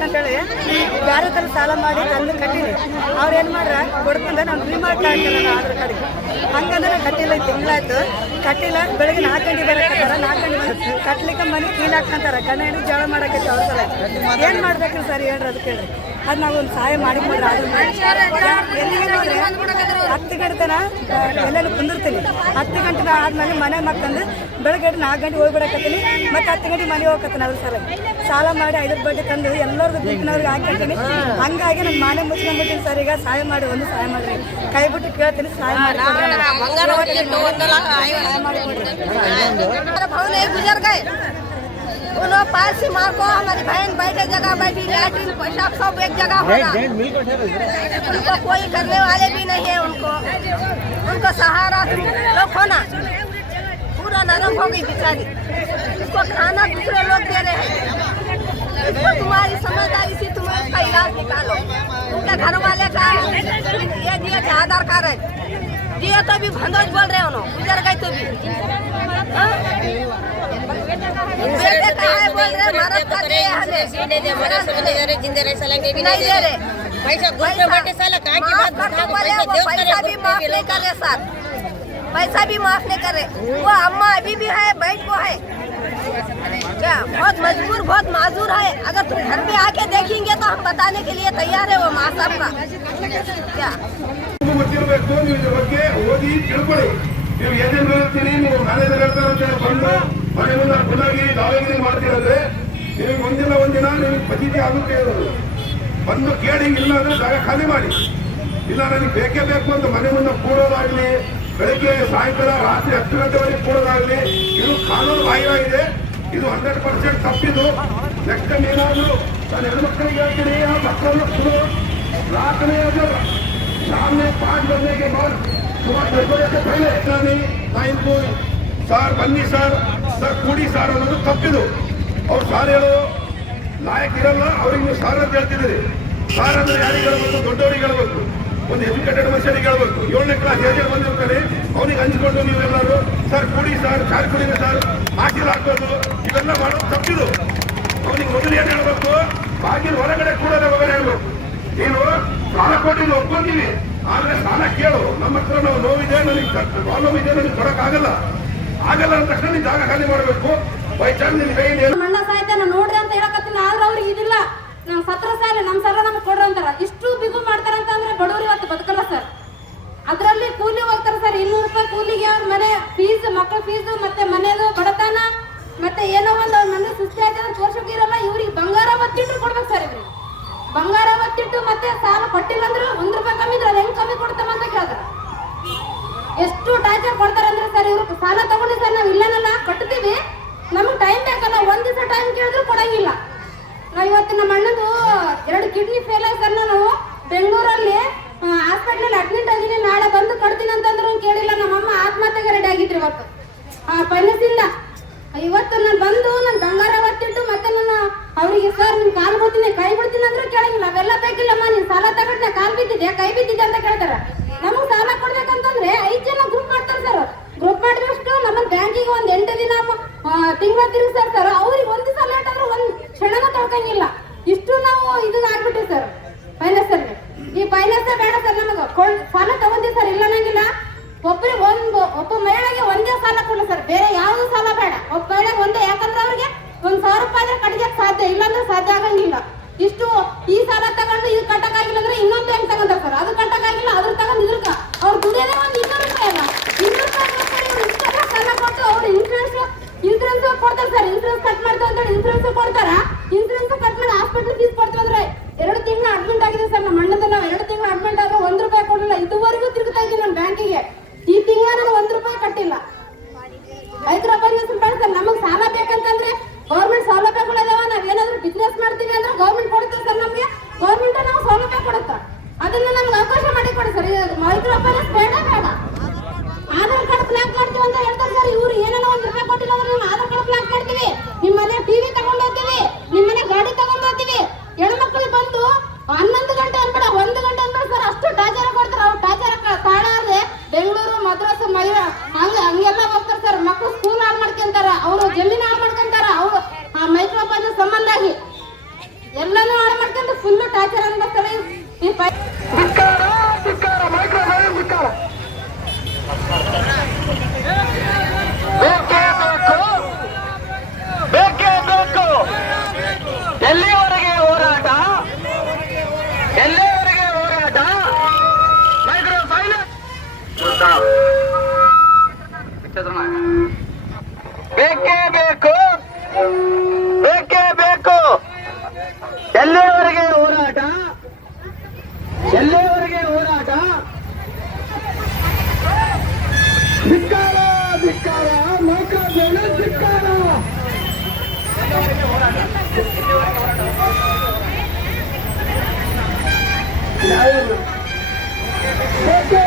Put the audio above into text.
ಬೇಕಂತೇಳಿ ಬೇರೆ ಥರ ಸಾಲ ಮಾಡಿ ತಂದು ಕಟ್ಟಿನಿ. ಅವ್ರು ಏನು ಮಾಡ್ರ ಕೊಡ್ತಂದ್ರೆ ನಾನು ರಿಮಾರ್ಕ್ ಹಾಕಿಲ್ಲ ಆಧಾರ್ ಕಾರ್ಡಿಗೆ. ಹಂಗಂದ್ರೆ ಕಟ್ಟಿಲ್ಲ, ತಿಂಗಳಾಯ್ತು ಕಟ್ಟಿಲ್ಲ. ಬೆಳಗ್ಗೆ 4 ಗಂಟೆ ಬರಕತ್ತಾರ, 4 ಗಂಟೆ ಕಟ್ಲಿಕ್ಕೆ ಮನೆ ಕೀಲ್ ಹಾಕಂತಾರ. ಕಣ್ಣ ಹಿಡಿದು ಜಗಳ ಮಾಡಕತ್ತಿ ಅವ್ರ ಸಲ. ಏನು ಮಾಡ್ಬೇಕ್ರಿ ಸರ್ ಹೇಳ್ರಿ ಅದಕ್ಕೆ ಹೇಳಿ. ಅದು ನಾವು ಒಂದು ಸಹಾಯ ಮಾಡಿಕೊಡ್ರಿ. ಎಲ್ಲಿಗೆ ನೋಡ್ರಿ 10 ಗಂಟೆ ತನ ಎಲ್ಲೆಲ್ಲಿ ಕುಂದಿರ್ತೀನಿ. 10 ಗಂಟೆ ಆದ್ಮೇಲೆ ಮನೆ ಮಕ್ಕಂದು ಬೆಳಗ್ಗೆ 4 ಗಂಟೆ ಹೋಗ್ಬಿಡಕತ್ತೀನಿ. ಮತ್ತು 10 ಗಂಟೆ ಮನೆ ಹೋಗ್ಕತ್ತೀನಿ. ಅದ್ರ ಸಲ ಸಾಲ ಮಾಡಿ 5 ಬಡ್ಡಿ ತಂದು ಎಲ್ಲರದ್ದು ಗುಂಪಿನವ್ರಿಗೆ ಹಾಕಿರ್ತೀನಿ. ಹಂಗಾಗಿ ನಮ್ಮ ಮನೆ ಮುಚ್ಕೊಂಡ್ಬಿಟ್ಟಿನಿ ಸರ್. ಈಗ ಸಹಾಯ ಮಾಡಿ, ಒಂದು ಸಹಾಯ ಮಾಡಿರಿ, ಕೈ ಬಿಟ್ಟು ಕೇಳ್ತೀನಿ, ಸಹಾಯ ಮಾಡಿ उन्होंने पास से मार को हमारी बहन बैठे जगह बैठी, लैट्रिन पेशाब सब एक जगह होना। उनको कोई करने वाले भी नहीं है। उनको सहारा लोग होना पूरा नरम हो गई बेचारी। उसको खाना दूसरे लोग दे रहे हैं। इसको तुम्हारी समझदारी से तुम उसका इलाज निकालो। उनके घर वाले का ये दिए थे आधार कार्ड है, दिए तो भी भंडोज बोल रहे हो, गुजर गए तो भी बेटे का है बोल रहे मदद कर रहे हैं हमें। जिंदे रह सलेंगे भी नहीं दे रहे पैसा घुस में बैठे साला कहां की बात बता दो। पैसा भी माफ नहीं कर रहे सर, पैसा भी माफ नहीं कर रहे। वो अम्मा अभी भी है, बैठ को है क्या, बहुत मजबूर, बहुत माजूर है। अगर तुम घर पे आके देखेंगे तो हम बताने के लिए तैयार है। वो माँ साहब का क्या ನೀವು ಏನೇನು ಹೇಳ್ತೀರಿ, ನೀವು ಮ್ಯಾನೇಜರ್ ಹೇಳ್ತಾರಂತೆ ಬಂದು ಮನೆ ಮುಂದೆ ಗುಲಾಗಿ ದಾಳಿಗಿರಿ ಮಾಡ್ತೀರಂದ್ರೆ ನಿಮಗೆ ಒಂದಿನ ನಿಮಗೆ ಫಜೀತಿ ಆಗುತ್ತೆ. ಇರೋದು ಬಂದು ಕೇಳಿ, ಇಲ್ಲ ಅಂದ್ರೆ ಜಾಗ ಖಾಲಿ ಮಾಡಿ. ಇಲ್ಲ ನನಗೆ ಬೇಕೇ ಬೇಕು ಅಂತ ಮನೆ ಮುಂದೆ ಕೂಡೋದಾಗ್ಲಿ, ಬೆಳಗ್ಗೆ ಸಾಯಂಕಾಲ ರಾತ್ರಿ 10 ಗಂಟೆವರೆಗೆ ಕೂಡೋದಾಗ್ಲಿ, ಇದು ಕಾನೂನು ಬಾಹಿರವಾಗಿದೆ. ಇದು 100% ತಪ್ಪಿದು. ನೆಕ್ಸ್ಟ್ ಟೈಮ್ ಏನಾದ್ರು ನಾನು ಹೆಣ್ಮಕ್ಳಿಗೆ ಹೇಳ್ತೀನಿ, ಆ ಮಕ್ಕಳನ್ನು ಕೊಡು, ರಾತ್ರಿ सामने 5 बजने के बाद सुबह 10 बजे से पहले ना इनको सर बन्नी सर ಕೂಡಿ ಸಾರ್ ಅನ್ನೋದು ತಪ್ಪಿದು. ಅವ್ರು ಸಾರ್ ಹೇಳೋ ಲಾಯಕ್ ಇರಲ್ಲ. ಅವ್ರಿಗೆ ನೀವು ಸಾರ್ ಅಂತ ಹೇಳ್ತಿದ್ದೀರಿ. ಸಾರ್ ಅಂದ್ರೆ ಯಾರಿಗೆ ಹೇಳ್ಬೇಕು? ದೊಡ್ಡವರಿಗೆ ಹೇಳ್ಬೇಕು, ಒಂದು ಎಜುಕೇಟೆಡ್ ಮನುಷ್ಯನಿಗೆ ಹೇಳ್ಬೇಕು. 7ನೇ ಕ್ಲಾಸ್ ಏಜೆಂಟ್ ಬಂದಿರ್ತಾರೆ, ಅವನಿಗೆ ಹಂಚ್ಕೊಂಡು ನೀವೆಲ್ಲರೂ ಸರ್ ಕುಡಿ ಸರ್, ಚಾರ್ ಕುಡಿದೆ ಸರ್, ಹಾಕಿಲ್ ಹಾಕೋದು, ಇವೆಲ್ಲ ಮಾಡೋದು ತಪ್ಪಿದು. ಅವನಿಗೆ ಮೊದಲು ಏನು ಹೇಳ್ಬೇಕು? ಬಾಗಿಲು ಹೊರಗಡೆ ಕೂಡೋದೇ ಒಳಗಡೆ ಹೇಳ್ಬೇಕು. ನೀನು ಸಾಲ ಕೊಟ್ಟಿದ್ದು ಒಪ್ಕೊಂತೀವಿ, ಆದ್ರೆ ಸಾಲ ಕೇಳು. ನಮ್ಮ ಹತ್ರ ನಾವು ನೋವಿದೆ, ನನಗೆ ಪ್ರಾಬ್ಲಮ್ ಇದೆ, ನನಗೆ ಕೊಡಕ್ಕಾಗಲ್ಲ ಆಗಲ್ಲ ಅಂತ ತಕ್ಷಣ ನೀನು ಜಾಗ ಖಾಲಿ ಮಾಡಬೇಕು. ಬೈ ಚಾನ್ಸ್ ನಿನ್ ಕೈಯಲ್ಲಿ ಮಣ್ಣ ಸಾಯ್ತಾನ ನೋಡ್ರಿ ಅಂತ ಹೇಳಕತ್ತೀನಿ. ಆದ್ರೆ ಅವ್ರಿಗೆ ಇದಿಲ್ಲ, ನಮ್ ಸತ್ರ ಸಾಲ ನಮ್ ಸರ ನಮ್ಗೆ ಕೊಡ್ರಿ ಅಂತಾರ. ಇಷ್ಟು ಬಿಗು ಮಾಡ್ತಾರಂತಂದ್ರೆ ಬಡವರು ಇವತ್ತು ಬದುಕಲ್ಲ ಸರ್. ಅದ್ರಲ್ಲಿ ಕೂಲಿ ಹೋಗ್ತಾರ ಸರ್, 200 ರೂಪಾಯಿ ಕೂಲಿಗೆ ಅವ್ರ ಮನೆ ಫೀಸ್, ಮಕ್ಕಳ ಫೀಸ್, ಮತ್ತೆ ಮನೆದು ಬಡತನ, ಮತ್ತೆ ಏನೋ ಒಂದು ಅವ್ರ ಮನೆ ಸುಸ್ತಿ ಆಯ್ತು ತೋರ್ಸೋಕಿರಲ್ಲ. ಇವ್ರಿಗೆ ಬಂಗಾರ ಒತ್ತಿಟ್ಟು ಕೊಡ್ಬೇಕು ಸರ್. ಇವ್ರಿಗೆ ಬಂಗಾರ ಒತ್ತಿಟ್ಟು ಮತ್ತೆ ಸಾಲ ಕೊಟ್ಟಿಲ್ಲ ಅಂದ್ರೆ 1 ರೂಪಾಯಿ ಕಮ್ಮಿ ಇದ್ರೆ ಅದು ಹೆಂಗ್ ಕಮ್ಮಿ ಕೊಡ್ತಾವ ಅಂತ ಕೇಳ್ತಾರೆ. ಎಷ್ಟು ಟಾರ್ಚರ್ ಕೊಡ್ತಾರೆ ಅಂದ್ರೆ ಸರ್, ಇವ್ರು ಸಾಲ ತಗೊಂಡು ಸರ್ ನಾವು ಇಲ್ಲನಲ್ಲ ಕಟ್ತೀವಿ, ನಮಗೆ ಟೈಮ್ ಬೇಕಲ್ಲ, 1 ದಿವಸ ಟೈಮ್ ಕೇಳಿದ್ರು ಕೊಡಂಗಿಲ್ಲ. ನಾವು ಇವತ್ತು ನಮ್ಮ ಅಣ್ಣದು 2 ಕಿಡ್ನಿ ಫೇಲ್ ಆಗಿ ಸರ್, ನಾನು ಬೆಂಗಳೂರಲ್ಲಿ ಹಾಸ್ಪಿಟ್ಲಲ್ಲಿ ಅಡ್ಮಿಟ್ ಆಗಿನಿ. ನಾಳೆ ಬಂದು ಕೊಡ್ತೀನಿ ಅಂತಂದ್ರು ಕೇಳಿಲ್ಲ. ನಮ್ಮಮ್ಮ ಆತ್ಮಹತ್ಯೆಗೆ ರೆಡಿ ಆಗಿದ್ರಿ ಇವತ್ತು ಫೈನಾನ್ಸಿಂದ. ಇವತ್ತು ನಾನು ಬಂದು ನನ್ನ ಬಂಗಾರ ಒತ್ತಿಟ್ಟು ಮತ್ತೆ ನಾನು ಅವರಿಗೆ ಸರ್ ನಿಮ್ ಕಾಲ್ ಬಿಡ್ತೀನಿ, ಕೈ ಬಿಡ್ತೀನಿ ಅಂದ್ರೂ ಕೇಳಂಗಿಲ್ಲ. ಅವೆಲ್ಲ ಬೇಕಿಲ್ಲಮ್ಮ, ನೀನ್ ಸಾಲ ತಗೊಂಡ್ರೆ ಕಾಲ್ ಬಿದ್ದಿದ್ಯಾ, ಕೈ ಬಿದ್ದಿದ್ಯಾ ಅಂತ ಕೇಳ್ತಾರ. ನಮಗ್ ಸಾಲ ಕೊಡ್ಬೇಕಂತಂದ್ರೆ 5 ಜನ ಗ್ರೂಪ್ ಮಾಡ್ತಾರೆ ಸರ್. ಗ್ರೂಪ್ ಮಾಡಿದಷ್ಟು ನಮ್ಮ ಬ್ಯಾಂಕಿಗೆ ಒಂದ್ 8 ದಿನ ತಿಂಗಳ ತಿರುಗಿಸ್ತಾರೆ ಸರ್. ಅವ್ರಿಗೆ 1 ದಿವಸ ಲೇಟ್ ಆದ್ರೂ 1 ಕ್ಷಣನ ತೊಳ್ಕಂಗಿಲ್ಲ. ಇಷ್ಟು ನಾವು ಇದು ಆಗ್ಬಿಟ್ಟಿವಿ ಸರ್ ಫೈನಾನ್ಸರ್. ಈ ಫೈನಾನ್ಸ್ ಬೇಡ ಸರ್, ನಮಗ ಸಾಲ ತಗೊಂತೀವಿ ಸರ್, ಇಲ್ಲ ಅನ್ನಂಗಿಲ್ಲ. ಒಬ್ಬರಿಗೆ ಒಬ್ಬ ಮಹಿಳೆಗೆ ಒಂದೇ ಸಾಲ ಕೊಡಲ್ಲ ಸರ್, ಬೇರೆ ಯಾವ್ದು ಸಾಲ ಬೇಡ. ಒಬ್ಬ ಮಹಿಳೆಗೆ ಒಂದೇ, ಯಾಕಂದ್ರೆ ಅವ್ರಿಗೆ 1,000 ರೂಪಾಯಿ ಆದ್ರೆ ಕಟ್ಟಿಗೆ ಸಾಧ್ಯ, ಇಲ್ಲಾಂದ್ರೆ ಸಾಧ್ಯ ಆಗಂಗಿಲ್ಲ. ಇಷ್ಟು ಈ ಸಾಲ ತಗೊಂಡು ಇದು ಕಟ್ಟಕ್ಕಾಗಿಲ್ಲ ಅಂದ್ರೆ ಇನ್ನೊಂದು ಹೆಂಗ್ ತಗೊಂಡಾರ ಸರ್, ಅದು ಕಟ್ಟಕ್ಕಾಗಿಲ್ಲ ಅದ್ರ ತಗೊಂಡು ಇದ್ರಕ ಅವ್ರು ದುಡಿಯೋದೇ ಒಂದು 200 ರೂಪಾಯಿ ಅಲ್ಲ, 200 ರೂಪಾಯಿ ಇಷ್ಟೆಲ್ಲ ಸಾಲ ಕೊಟ್ಟು ಅವ್ರು ಇನ್ಸೂರೆನ್ಸ್ ಕೊಡ್ತಾರೆ ಸರ್. ಇನ್ಸೂರೆನ್ಸ್ ಕಟ್ ಮಾಡ್ತಾವ ಅಂತೇಳಿ ಇನ್ಸೂರೆನ್ಸ್ ಕೊಡ್ತಾರ. ಇನ್ಸೂರೆನ್ಸ್ ಕಟ್ ಮಾಡಿ ಹಾಸ್ಪಿಟಲ್ ಫೀಸ್ ಕೊಡ್ತೀವಿ ಅಂದ್ರೆ 2 ತಿಂಗಳು ಅಡ್ಮಿಟ್ ಆಗಿದೆ ಸರ್. ನಮ್ಮ ಅಣ್ಣದ ನಾವು 2 ತಿಂಗಳು ಅಡ್ಮಿಟ್ ಆದ್ರೆ 1 ರೂಪಾಯಿ ಕೊಡಲಿಲ್ಲ. ಇದುವರೆಗೂ ತಿರುಗ್ತಾ ಇದ್ದೀನಿ ನನ್ನ ಬ್ಯಾಂಕಿಗೆ. ಈ ತಿಂಗಳ ನಾನು 1 ರೂಪಾಯಿ ಕಟ್ಟಿಲ್ಲ. 5 ರೂಪಾಯಿ ಸರ್. ನಮಗ್ ಸಾಲ ಬೇಕಂತಂದ್ರೆ ಗೌರ್ಮೆಂಟ್ ಸೌಲಭ್ಯಗಳಿದಾವ. ನಾವೇನಾದ್ರೂ ಬಿಸ್ನೆಸ್ ಮಾಡ್ತೀವಿ ಅಂದ್ರೆ ಗೌರ್ಮೆಂಟ್ ಫುಲ್ ಟಾರ್ಚರ್ ಅನ್ಬೇಕಲ್ಲ ಈ ಬೇಕೇ ಬೇಕು. ಎಲ್ಲಿವರೆಗೆ ಹೋರಾಟ? ಎಲ್ಲಿವರೆಗೆ ಹೋರಾಟ? ಮೈಕ್ರೋ ಫೈನಾನ್ಸ್ ಬೇಕೇ ಬೇಕು. ಬೇಕೇ ಬೇಕು. ಎಲ್ಲಿವರೆಗೆ ಹೋರಾಟ? ಎಲ್ಲಿವರೆಗೆ ಹೋರಾಟ? ಧಿಕ್ಕಾರ ಧಿಕ್ಕಾರ ಮೈಕ್ರೋ ಫೈನಾನ್ಸ್ ಧಿಕ್ಕಾರ. ಬೇಕೇ